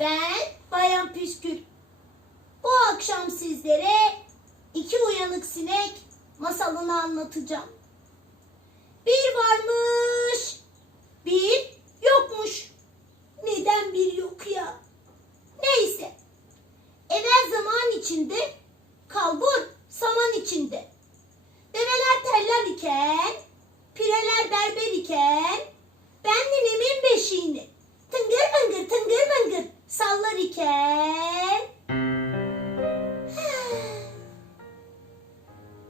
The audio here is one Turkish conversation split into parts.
Ben Bayan Püskül. Bu akşam sizlere iki uyanık sinek masalını anlatacağım. Bir varmış, bir yokmuş. Neden bir yok ya? Neyse. Evvel zaman içinde, sallar iken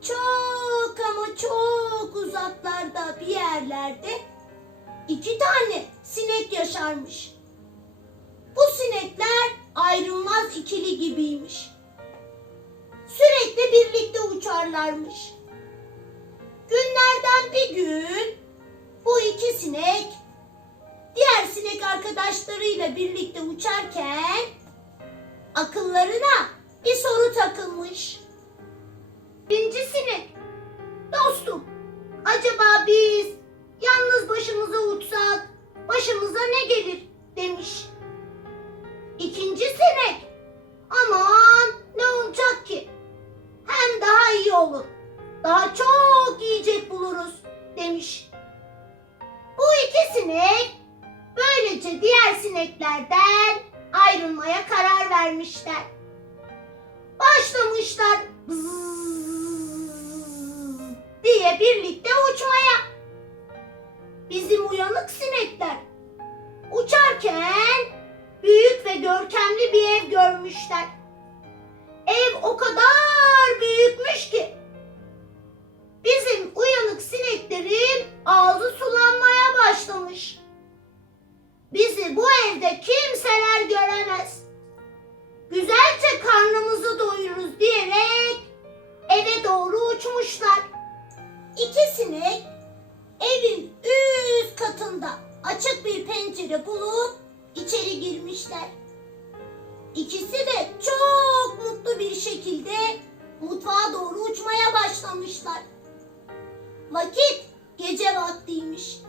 çok ama çok uzaklarda bir yerlerde iki tane sinek yaşarmış. Bu sinekler ayrılmaz ikili gibiymiş. Sürekli birlikte uçarlarmış. Günlerden bir gün bu iki sinek arkadaşlarıyla birlikte uçarken akıllarına bir soru takılmış. Birinci sinek, dostum, acaba biz yalnız başımıza uçsak başımıza ne gelir demiş. İkinci sinek, aman ne olacak ki? Hem daha iyi olur, daha çok yiyecek buluruz demiş. Bu iki sinek böylece diğer sineklerden ayrılmaya karar vermişler. Başlamışlar diye birlikte uçmaya. Bizim uyanık sinekler uçarken büyük ve görkemli bir ev görmüşler. Ev o kadar büyükmüş ki Bizi bu evde kimseler göremez. Güzelce karnımızı doyururuz diyerek eve doğru uçmuşlar. İki sinek evin üst katında açık bir pencere bulup içeri girmişler. İkisi de çok mutlu bir şekilde mutfağa doğru uçmaya başlamışlar. Vakit gece vaktiymiş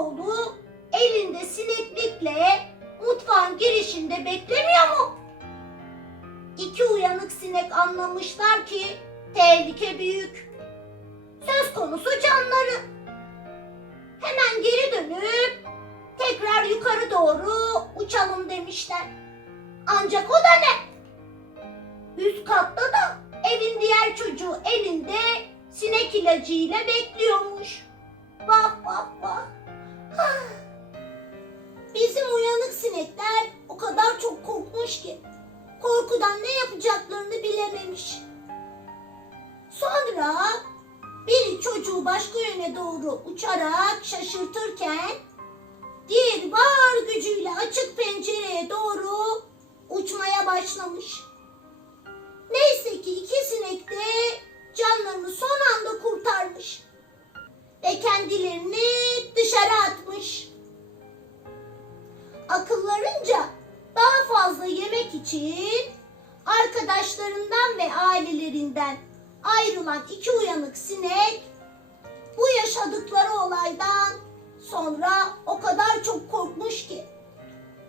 olduğu elinde sineklikle mutfağın girişinde beklemiyor mu? İki uyanık sinek anlamışlar ki tehlike büyük. Söz konusu canları. Hemen geri dönüp tekrar yukarı doğru uçalım demişler. Ancak o da ne? Üst katta da evin diğer çocuğu elinde sinek ilacıyla bekliyormuş. Vah vah vah. Hah. Bizim uyanık sinekler o kadar çok korkmuş ki korkudan ne yapacaklarını bilememiş. Sonra biri çocuğu başka yöne doğru uçarak şaşırtırken diğeri var gücüyle açık pencereye doğru Akıllarınca daha fazla yemek için arkadaşlarından ve ailelerinden ayrılan iki uyanık sinek bu yaşadıkları olaydan sonra o kadar çok korkmuş ki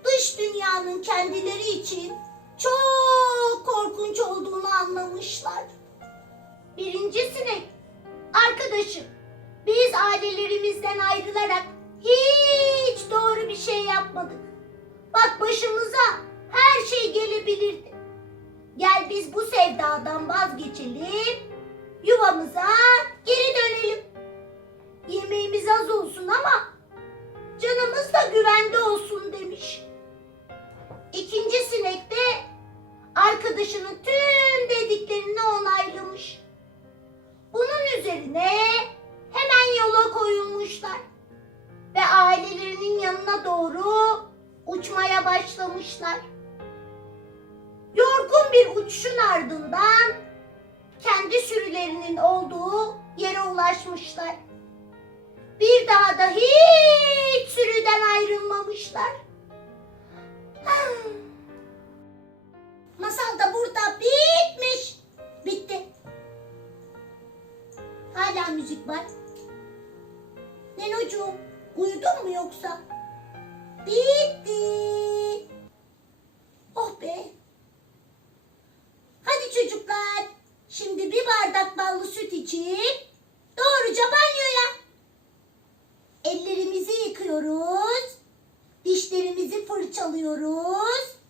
dış dünyanın kendileri için çok korkunç olduğunu anlamışlar. Birinci sinek, arkadaşım biz ailelerimizden ayrılarak hiç doğru bir şey yapmadık. Bak başımıza her şey gelebilirdi. Gel biz bu sevdadan vazgeçelim, yuvamıza geri dönelim. Yemeğimiz az olsun ama canımız da güvende olsun demiş. İkinci sinek de arkadaşının tüm dediklerini onaylamış. üzerine yanına doğru uçmaya başlamışlar. Yorgun bir uçuşun ardından kendi sürülerinin olduğu yere ulaşmışlar. Bir daha da hiç sürüden ayrılmamışlar. Masal da burada bitmiş. Bitti. Hala müzik var. Nenocuğum uyudun mu yoksa? Bitti. Oh be. Hadi çocuklar. Şimdi bir bardak ballı süt içip doğruca banyoya. Ellerimizi yıkıyoruz. Dişlerimizi fırçalıyoruz.